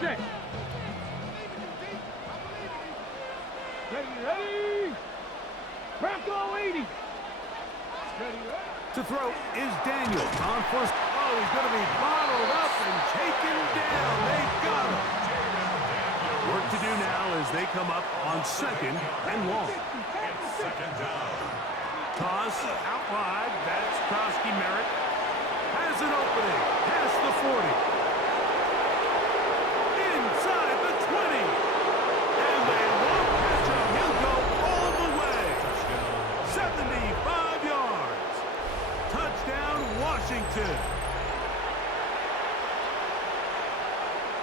set. Ready. Bronco 80. To throw is Daniels on first. Oh, he's going to be bottled up and taken down. They got him. Work to do now as they come up on second and long. Second down. Toss out wide. That's Krosky Merritt. Has an opening. Past the 40. Inside the 20. And they won't catch him. He'll go all the way. 75 yards. Touchdown, Washington.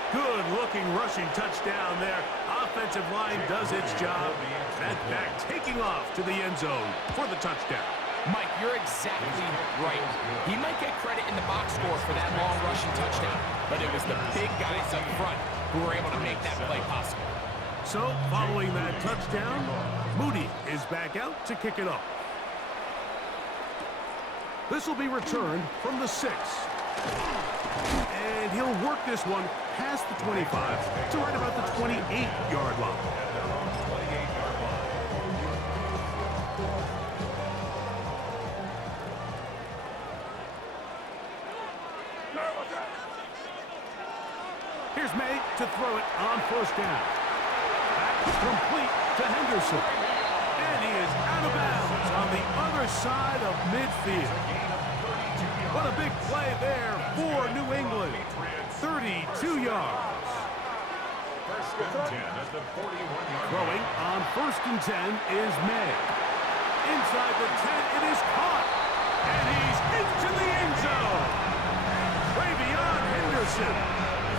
Good-looking rushing touchdown there. Offensive line does its job. That back taking off to the end zone for the touchdown. Mike, you're exactly right. He might get credit in the box score for that long rushing touchdown, but it was the big guys up front who were able to make that play possible. So, following that touchdown, Moody is back out to kick it off. This will be returned from the 6. And he'll work this one past the 25 to right about the 28-yard line. Here's May to throw it on first down. That's complete to Henderson. And he is out of bounds on the other side of midfield. What a big play there for New England. 32 yards. First and 10 at the 41-yard line. Throwing on first and 10 is May. Inside the 10, it is caught. And he's into the end zone. Travion Henderson.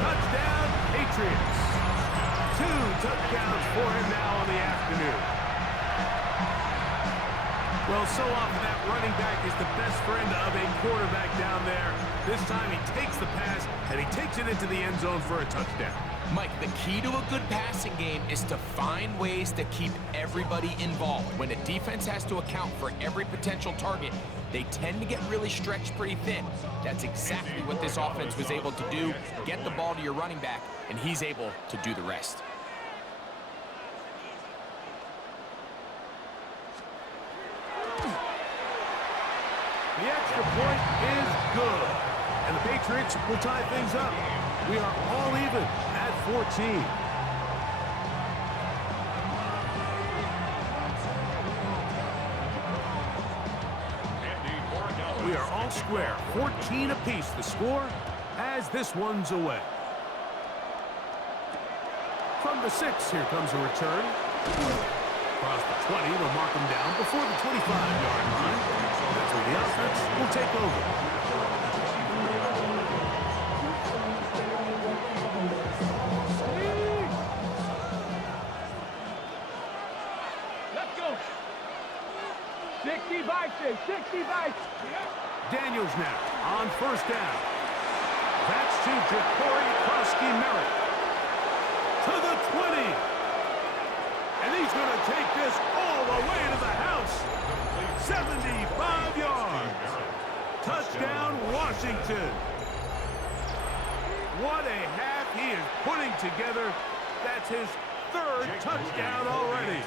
Touchdown, Patriots. 2 touchdowns for him now on the afternoon. Well, so often that running back is the best friend of a quarterback down there. This time he takes the pass, and he takes it into the end zone for a touchdown. Mike, the key to a good passing game is to find ways to keep everybody involved. When a defense has to account for every potential target, they tend to get really stretched pretty thin. That's exactly what this offense was able to do. Get the ball to your running back, and he's able to do the rest. The extra point is good. And the Patriots will tie things up. We are all even at 14. We are all square. 14 apiece the score as this one's away. From the 6, here comes a return. Across the 20, they'll mark him down before the 25-yard line. That's where the offense will take over. Let's go. 60 bites, 60 bites. Daniels now on first down. That's to Krosky Merritt. To the 20. And he's going to take this all the way to the house. 75 yards. Touchdown, Washington. What a half he is putting together. That's his 3rd touchdown already.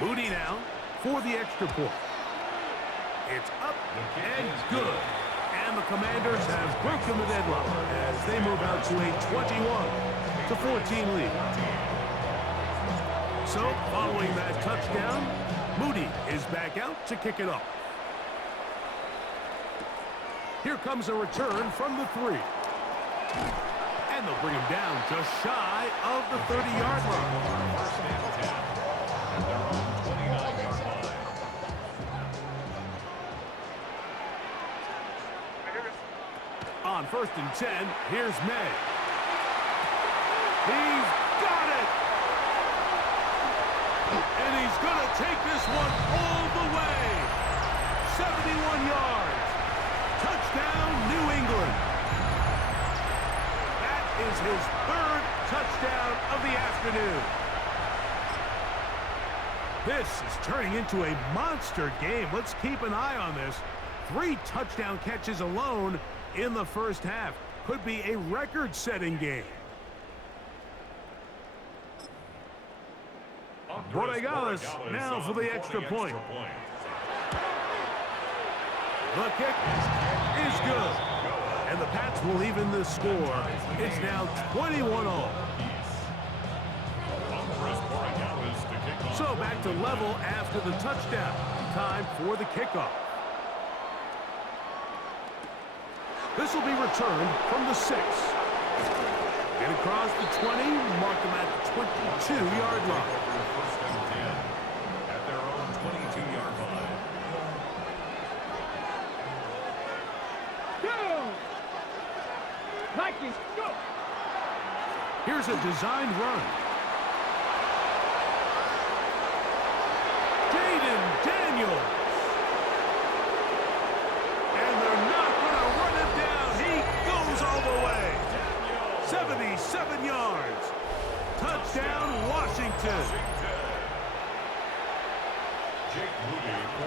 Moody now for the extra point. It's up and good. And the Commanders have broken the deadlock as they move out to a 21-14 lead. So, following that touchdown, Moody is back out to kick it off. Here comes a return from the 3. And they'll bring him down just shy of the 30-yard line. First and 10 at their own 29-yard line. On first and 10, here's May. He's got it! And he's going to take this one all the way. 71 yards. Touchdown, New England. That is his 3rd touchdown of the afternoon. This is turning into a monster game. Let's keep an eye on this. 3 touchdown catches alone in the first half. Could be a record-setting game. Borregales now for the extra point. The kick is good. And the Pats will even the score. It's now 21-all. So back to level after the touchdown. Time for the kickoff. This will be returned from the 6. Get across the 20, mark them at the 22-yard line. First and 10 at their own 22-yard line. Go! Vikings, go! Here's a designed run. Jayden Daniels. And they're not going to run him down. He goes all the way. 77 yards. Touchdown, Washington.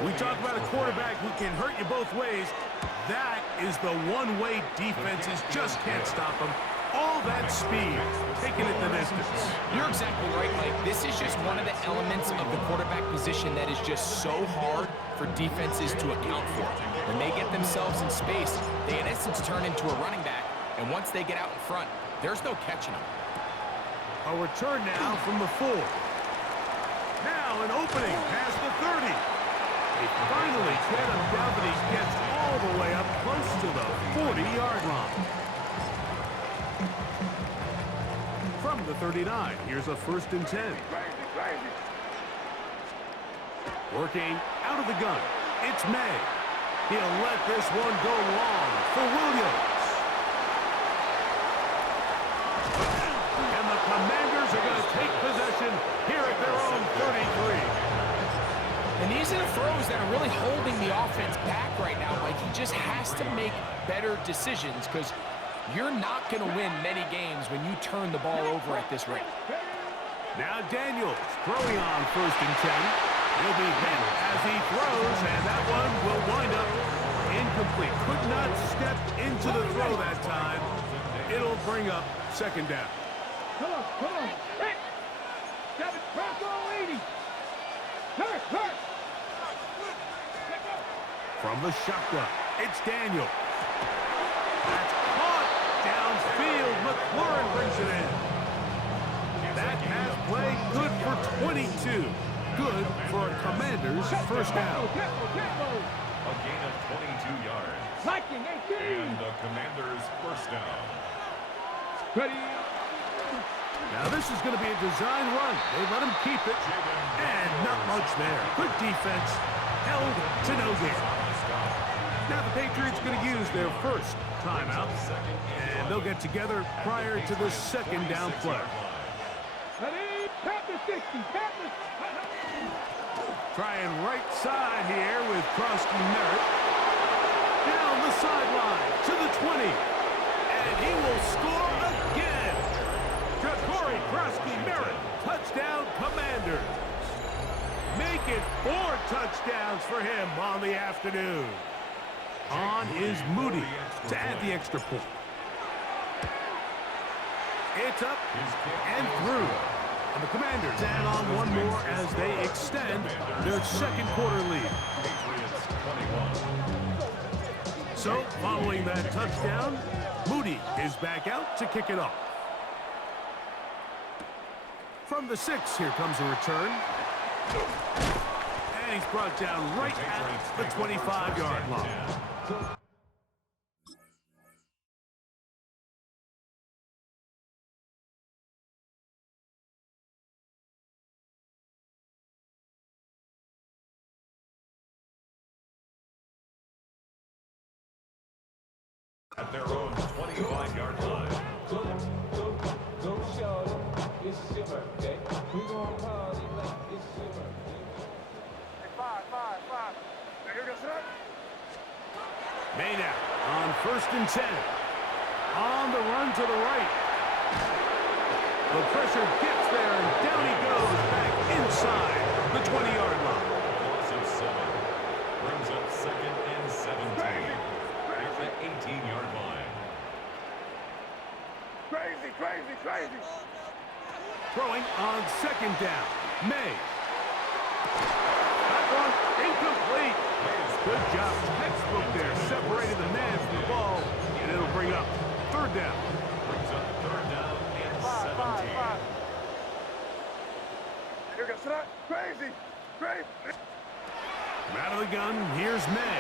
We talk about a quarterback who can hurt you both ways. That is the one-way defenses just can't stop him. All that speed, taking it the distance. You're exactly right, Mike. This is just one of the elements of the quarterback position that is just so hard for defenses to account for. When they get themselves in space, they in essence turn into a running back, and once they get out in front, there's no catching them. A return now from the 4. Now an opening past the 30. They finally get him down, but he gets all the way up close to the 40-yard line. From the 39, here's a 1st and 10. Working out of the gun, it's May. He'll let this one go long for Williams. And the Commanders are going to take possession here at their own 33. And these are the throws that are really holding the offense back right now. Like, he just has to make better decisions because you're not going to win many games when you turn the ball over at this rate. Now Daniels throwing on 1st and 10. He'll be hit as he throws, and that one will wind up incomplete. Could not step into the throw that time. It'll bring up 2nd down. Come on. Hey! Got it, cross all 80. Hurt! From the shotgun, it's Daniels. That's caught downfield. McLaurin brings it in. That pass play good for 22. Good for a Commanders 1st down. A gain of 22 yards. Viking, 18. And the Commanders' 1st down. Ready? Now this is going to be a design run. They let him keep it. And not much there. Good defense. Held to no gain. Now the Patriots going to use their 1st timeout. And they'll get together prior to the 2nd down play. Ready? Tap the 60. Trying right side here with Krosky Merritt. Down the sideline to the 20. And he will score again. Ja'Cory Krosky Merritt. Touchdown, Commanders. Make it 4 touchdowns for him on the afternoon. On is Moody to add the extra point. It's up and through. And the Commanders add on one more as they extend their 2nd quarter lead. So, following that touchdown, Moody is back out to kick it off. From the 6, here comes a return. And he's brought down right at the 25-yard line. At their own 25-yard line. Go, Charlotte. It's your birthday. We gon' party like it's your birthday. Hey, five. Now here goes it. Maye now on 1st and 10. On the run to the right. The pressure gets there, and down he goes back inside the 20-yard line. Loss of 7. Brings up 2nd and 17. At the 18-yard line. Crazy. Throwing on 2nd down. Maye That one incomplete. Good job. Textbook there, separating the man from the ball, and it'll bring up third down. Brings up third down and 17. Here goes that. Crazy. Crazy. Out of the gun, here's May.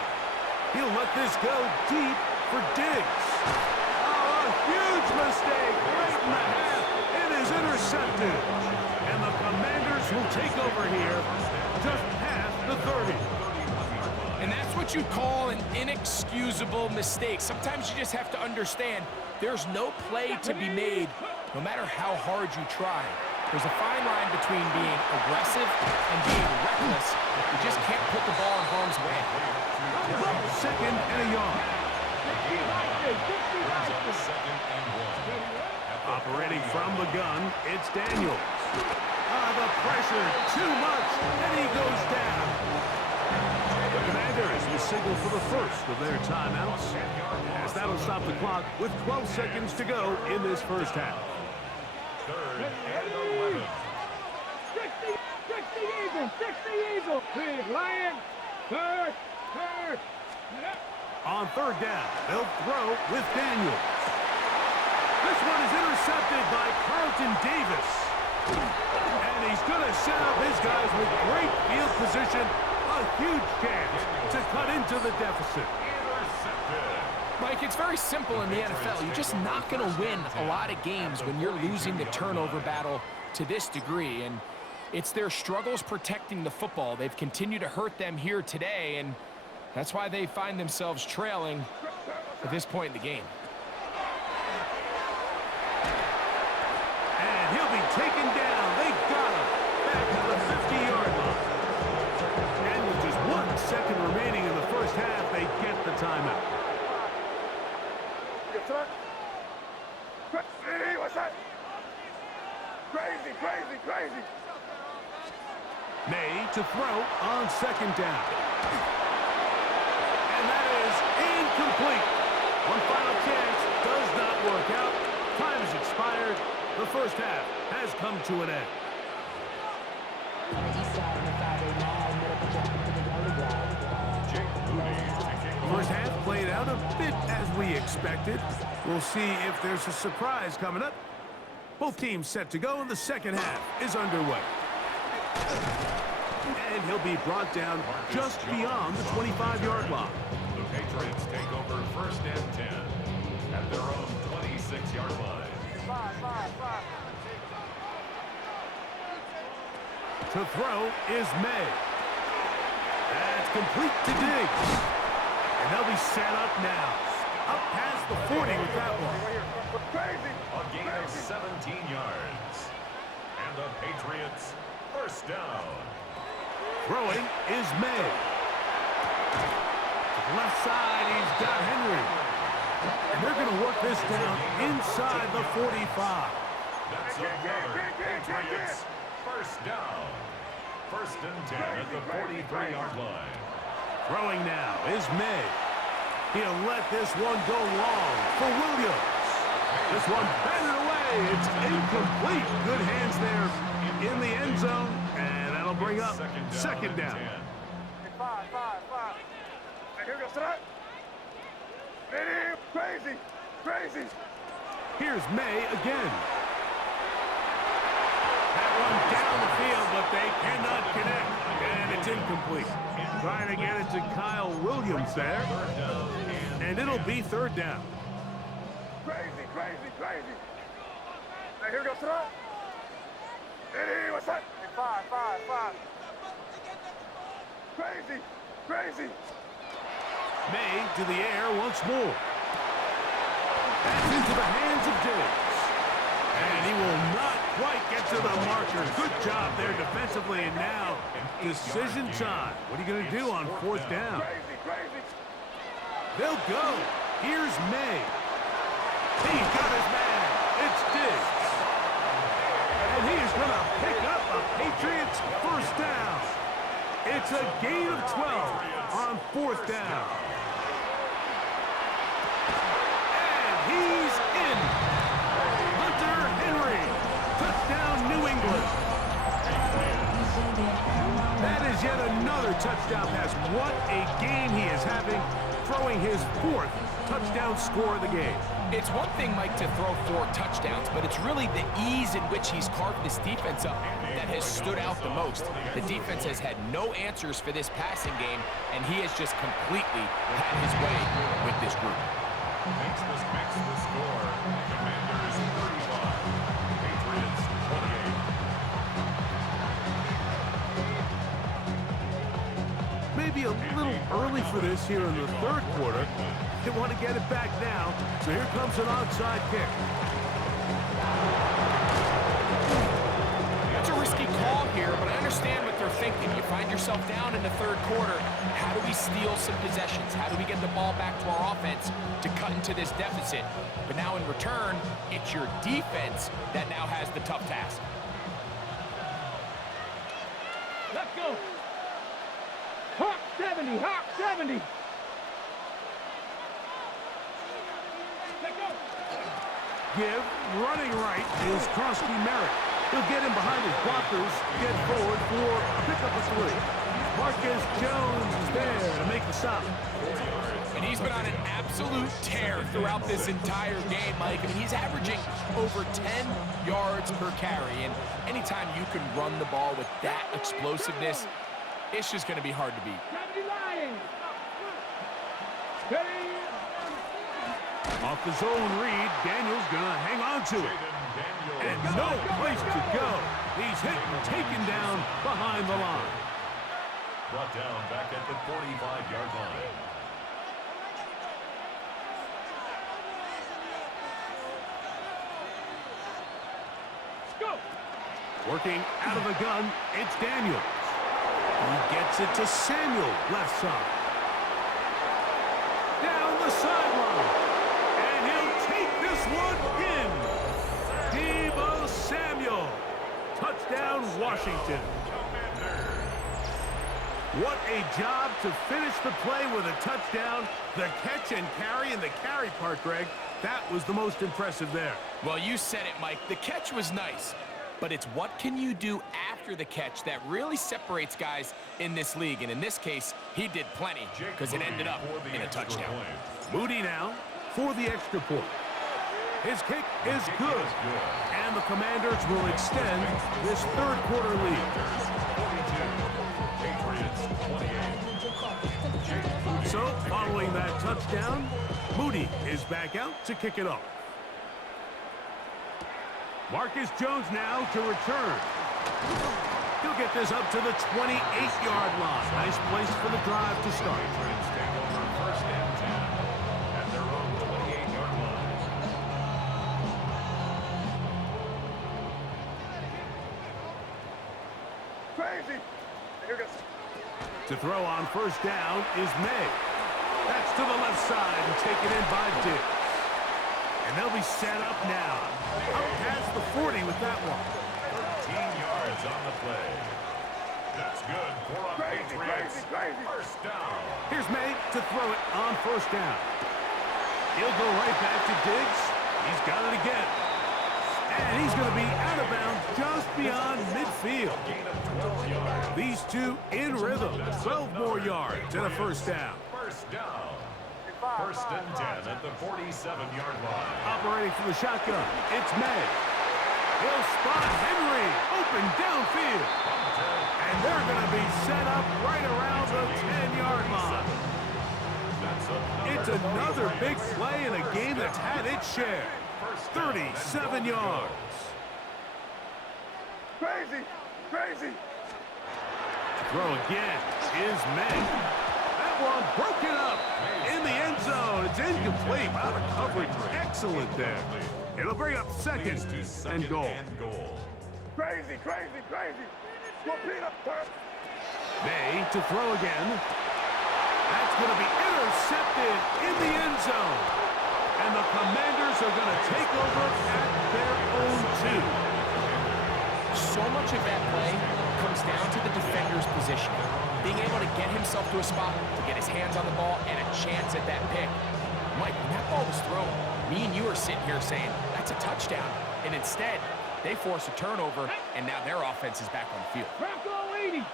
He'll let this go deep for Diggs. Oh, a huge mistake right in the half. It is intercepted. And the Commanders will take over here just past the 30. And that's what you call an inexcusable mistake. Sometimes you just have to understand there's no play to be made, no matter how hard you try. There's a fine line between being aggressive and being reckless. You just can't put the ball in harm's way. Second and a yard. Second and 1. Operating from the gun, it's Daniels. The pressure, too much, and he goes down. The Commanders will signal for the first of their timeouts, as that'll stop the clock with 12 seconds to go in this first half. Third and 11. 60 Eagle. Big Lion. Third. On third down, they'll throw with Daniels. This one is intercepted by Carlton Davis. And he's going to set up his guys with great field position. A huge chance to cut into the deficit. Mike, it's very simple in the NFL. You're just not going to win a lot of games when you're losing the turnover battle to this degree. And it's their struggles protecting the football. They've continued to hurt them here today, and that's why they find themselves trailing at this point in the game. And he'll be taken down. They got him back to the 50-yard line. And with just 1 second remaining in the first half, they get the timeout. What's that? Crazy. May to throw on second down. And that is incomplete. One final chance does not work out. Time has expired. The first half has come to an end. First half played out a bit as we expected. We'll see if there's a surprise coming up. Both teams set to go, and the second half is underway. And he'll be brought down just beyond the 25-yard line. The Patriots take over first and 10 at their own 26-yard line. To throw is May. That's complete to Diggs. And they'll be set up now. Up past the 40 with that one. A gain of 17 yards. And the Patriots first down. Throwing is May. To the left side, he's got Henry. And they're going to work this down inside the 45. That's another Patriots first down. First and 10 at the 43-yard line. Throwing now is May. He'll let this one go long for Williams. This one batted away. It's incomplete. Good hands there in the end zone. And that'll bring up second down. Here goes that. Crazy. Here's May again. That one down the field, but they cannot connect. And it's incomplete. Trying to get it to Kyle Williams there. And it'll be third down. Crazy. Here goes that. What's that? Five. Crazy. May to the air once more. That's into the hands of Diggs. And he will not quite get to the marker. Good job there defensively. And now, decision time. What are you going to do on fourth down? Crazy. They'll go. Here's May. He's got his man. It's Diggs. And he is going to pick up a Patriots first down. It's a gain of 12 on fourth down. And he's in. Hunter Henry. Touchdown, New England. That touchdown pass. What a game he is having, throwing his 4th touchdown score of the game. It's one thing, Mike, to throw 4 touchdowns, but it's really the ease in which he's carved this defense up that has stood out the most. The defense has had no answers for this passing game, and he has just completely had his way with this group. Makes the score. Commanders 35, Patriots 28. Maybe a little early for this here in the 3rd quarter. They want to get it back now, so here comes an onside kick. That's a risky call here, but I understand what they're thinking. You find yourself down in the 3rd quarter. How do we steal some possessions? How do we get the ball back to our offense to cut into this deficit? But now in return, it's your defense that now has the tough task. Let's go. Hawk 70, Hawk 70. Let's go. Give, running right, is Krosky Merritt. He'll get him behind his blockers, get forward for a pickup of 3. Marcus Jones is there to make the stop. And he's been on an absolute tear throughout this entire game, Mike. I mean, he's averaging over 10 yards per carry. And anytime you can run the ball with that explosiveness, it's just going to be hard to beat. 70 Lions. Ready. Off the zone read, Daniels gonna hang on to it. And no place to go. He's hit and taken down behind the line. Brought down back at the 45-yard line. Go. Working out of the gun, it's Daniels. He gets it to Samuel, left side. Down the sideline. And he'll take this one in. Deebo Samuel. Touchdown, Washington. What a job to finish the play with a touchdown. The catch and carry, and the carry part, Greg, that was the most impressive there. Well, you said it, Mike. The catch was nice, but it's what can you do after the catch that really separates guys in this league. And in this case, he did plenty because it ended up in a touchdown. Moody now for the extra point. His kick is good. And the Commanders will extend this 3rd quarter lead. So, following that touchdown, Moody is back out to kick it off. Marcus Jones now to return. He'll get this up to the 28-yard line. Nice place for the drive to start. First and 10 at their own 28-yard line. Crazy. Here goes. To throw on first down is May. That's to the left side and taken in by Diggs. And they'll be set up now. Up past the 40 with that one. 13 yards on the play. That's good for a Patriots. First down. Here's May to throw it on first down. He'll go right back to Diggs. He's got it again. And he's going to be out of bounds just beyond midfield. Gain of 12 yards. These two in rhythm. 12 more yards and a first down. First down. First and 10 at the 47-yard line. Operating from the shotgun, it's May. He'll spot Henry open downfield. And they're going to be set up right around the 10-yard line. It's another big play in a game that's had its share. 37 yards. Crazy. Crazy. Throw again is May. That one broken up in the end zone. It's incomplete. Wow, the coverage excellent there. It'll bring up second and goal. Crazy. Crazy. Crazy. Repeat up, sir. May to throw again. That's going to be intercepted in the end zone. And the Commanders are going to take over at their own 2. So much of that play comes down to the defender's positioning. Being able to get himself to a spot, to get his hands on the ball, and a chance at that pick. Mike, when that ball was thrown, me and you are sitting here saying, that's a touchdown. And instead, they force a turnover, and now their offense is back on the field. Bronco 80.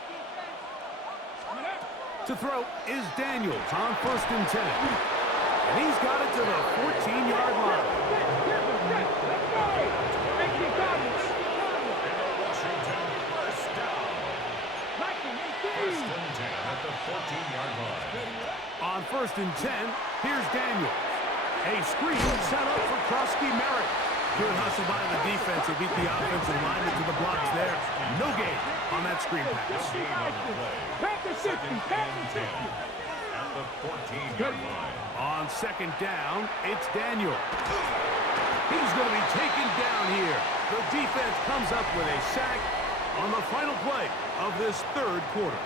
Coming up. To throw is Daniels on 1st and 10. And he's got it to the 14-yard line. Let's go! Make the Cardinals. Washington, first down. First and 10 at the 14-yard line. On 1st and 10, here's Daniels. A screen set up for Krusky Merritt. Good hustle by the defense to beat the offensive lineman to the blocks there. No gain on that screen pass. Panther 60, Panther 60. At the 14-yard line. On 2nd down, it's Daniel. He's going to be taken down here. The defense comes up with a sack on the final play of this 3rd quarter.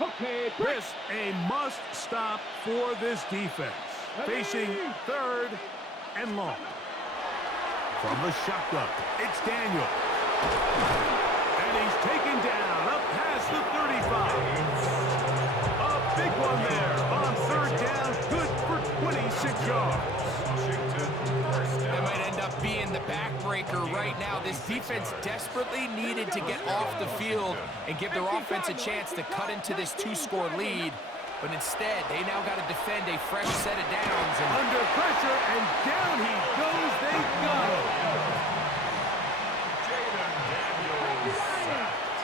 Okay, This a must stop for this defense. Facing 3rd and long. From the shotgun, it's Daniel. And he's taken down up past the 35. A big one there on 3rd down. Good for 26 yards. That might end up being the backbreaker right now. This defense desperately needed to get off the field and give their offense a chance to cut into this 2-score lead. But instead, they now got to defend a fresh set of downs. And under pressure, and down he goes. They go. Jayden Daniels sacked.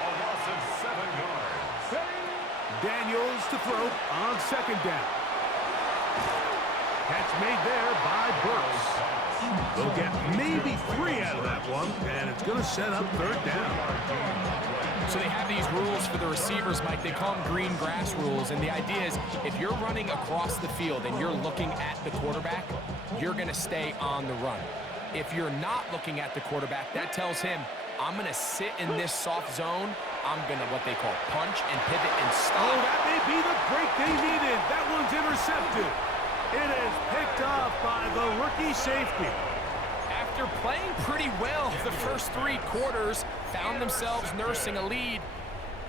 A loss of 7 yards. Daniels to throw on 2nd down. Catch made there by Burks. They'll get maybe 3 out of that one, and it's going to set up 3rd down. so they have these rules for the receivers, Mike. They call them green grass rules, and the idea is if you're running across the field and you're looking at the quarterback, you're going to stay on the run. If you're not looking at the quarterback, that tells him, I'm going to sit in this soft zone. I'm going to, what they call, punch and pivot and stop. Oh, that may be the break they needed. That one's intercepted. It is picked off by the rookie safety. After playing pretty well the first 3 quarters, found themselves nursing a lead.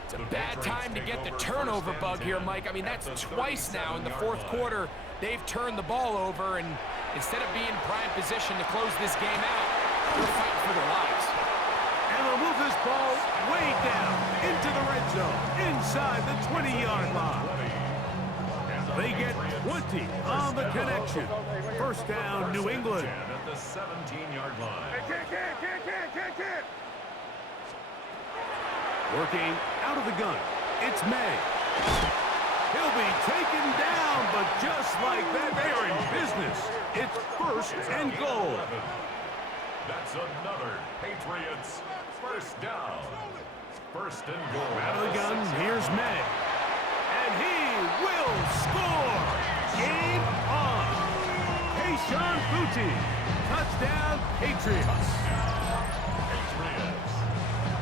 It's a bad time to get the turnover bug here, Mike. I mean, that's twice now in the 4th quarter. They've turned the ball over, and instead of being in prime position to close this game out, they're fighting for their lives. And they'll move this ball way down into the red zone, inside the 20-yard line. They get 20 on the connection. First down, New England. At the 17-yard line. Working out of the gun, it's May. He'll be taken down, but just like that, they're in business. It's first and goal. That's another Patriots first down. First and goal. Out of the gun, here's May. And he will score. Game on. Keyshawn Boutte. Touchdown, Patriots.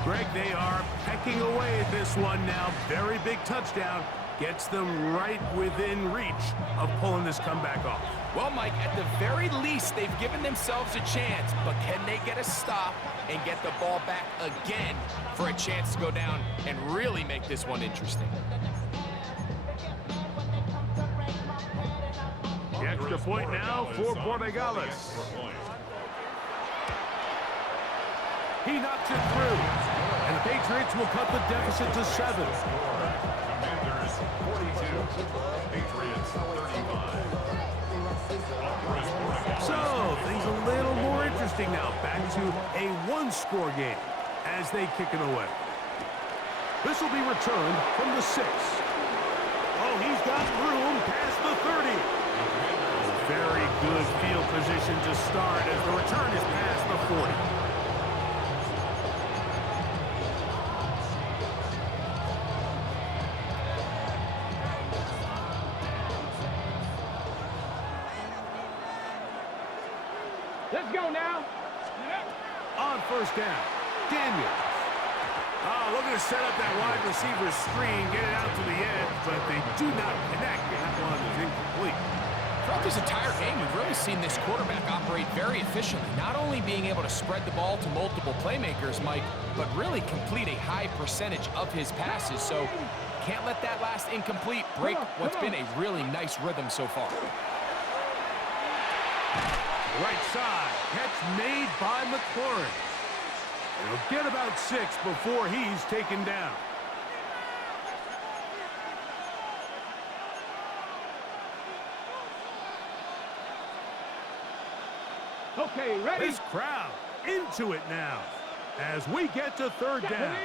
Greg, they are pecking away at this one now. Very big touchdown. Gets them right within reach of pulling this comeback off. Well, Mike, at the very least, they've given themselves a chance, but can they get a stop and get the ball back again for a chance to go down and really make this one interesting? The extra point now for Borregales. He knocks it through, and the Patriots will cut the deficit to 7. Commanders 42, Patriots 35. So, things a little more interesting now. Back to a 1-score game as they kick it away. This will be returned from the 6. Oh, he's got room past the 30. Very good field position to start as the return is past the 40. Let's go now. On first down, Daniels. Oh, looking to set up that wide receiver screen, get it out to the edge, but they do not connect, and that one is incomplete. Throughout this entire game, we've really seen this quarterback operate very efficiently, not only being able to spread the ball to multiple playmakers, Mike, but really complete a high percentage of his passes. So can't let that last incomplete break what's been a really nice rhythm so far. Right side, catch made by McLaurin. He'll get about 6 before he's taken down. Okay, ready? This crowd into it now as we get to third down.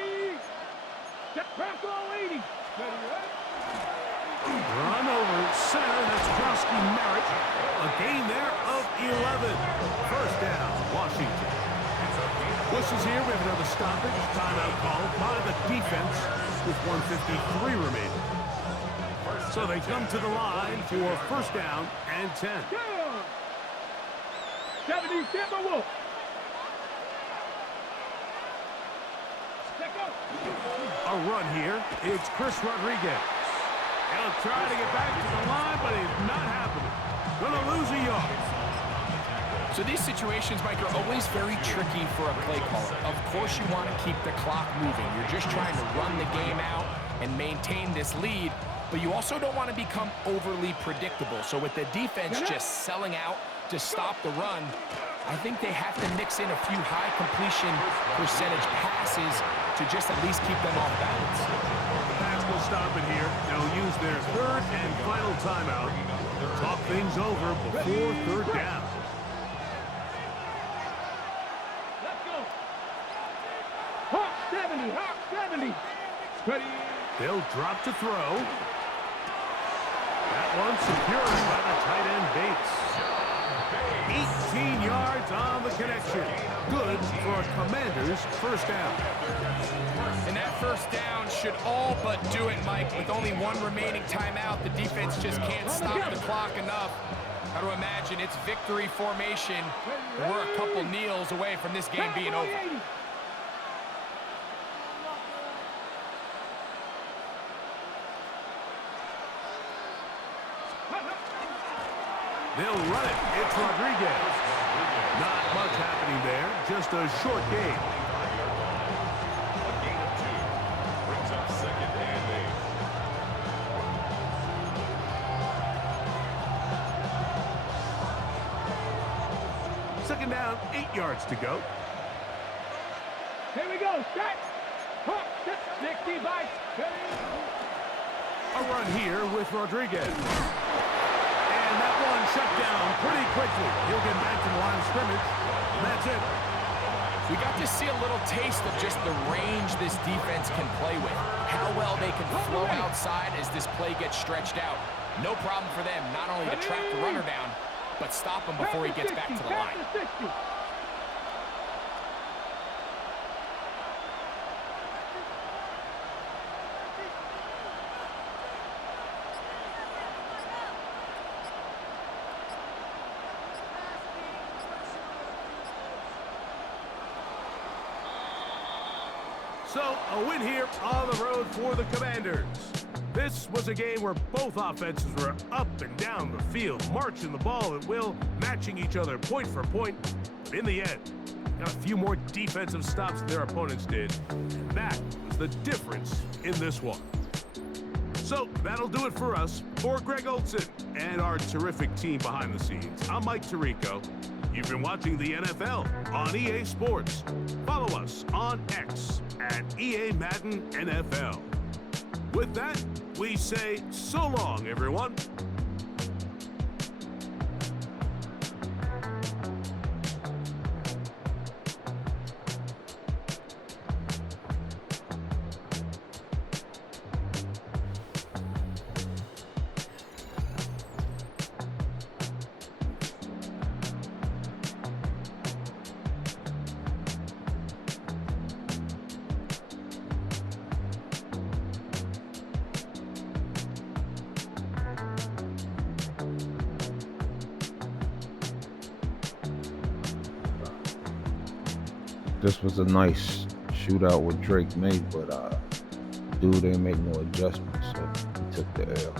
Press all 80. Ready, ready? Run over center, that's Krosky Merritt. A gain there of 11. First down, Washington. Whistles here, we have another stoppage. Timeout called by the defense with 1:53 remaining. So they come to the line for first down and 10. 70, Timberwolves. Check out. A run here. It's Chris Rodriguez. He'll try to get back to the line, but it's not happening. Gonna lose a yard. So these situations, Mike, are always very tricky for a play caller. Of course you want to keep the clock moving. You're just trying to run the game out and maintain this lead, but you also don't want to become overly predictable. So with the defense just selling out to stop the run, I think they have to mix in a few high completion percentage passes to just at least keep them off balance. The Pats will stop it here. They'll use their third and final timeout to talk things over before third down. Let's go. Hawk 70, Hawk 70. Ready? They'll drop to throw. That one secured by the tight end Bates. 18 yards on the connection. Good for a Commanders first down. And that first down should all but do it, Mike. With only one remaining timeout, the defense just can't stop the clock enough. Got to imagine it's victory formation. And we're a couple kneels away from this game being over. They'll run it. It's Rodriguez. Not much happening there. Just a short game. A gain of 2 brings up second and 8. Second down, 8 yards to go. Here we go. Set. Hawk 60 by 30. A run here with Rodriguez. And that one shut down pretty quickly. He'll get back to the line of scrimmage. And that's it. We got to see a little taste of just the range this defense can play with. How well they can flow outside as this play gets stretched out. No problem for them not only to track the runner down, but stop him before he gets back to the line. So, a win here on the road for the Commanders. This was a game where both offenses were up and down the field, marching the ball at will, matching each other point for point. But in the end, got a few more defensive stops than their opponents did. And that was the difference in this one. So, that'll do it for us. For Greg Olson and our terrific team behind the scenes, I'm Mike Tirico. You've been watching the NFL on EA Sports. Follow us on X at EA Madden NFL. With that, we say so long, everyone. This was a nice shootout with Drake Maye, but dude ain't make no adjustments, so he took the L.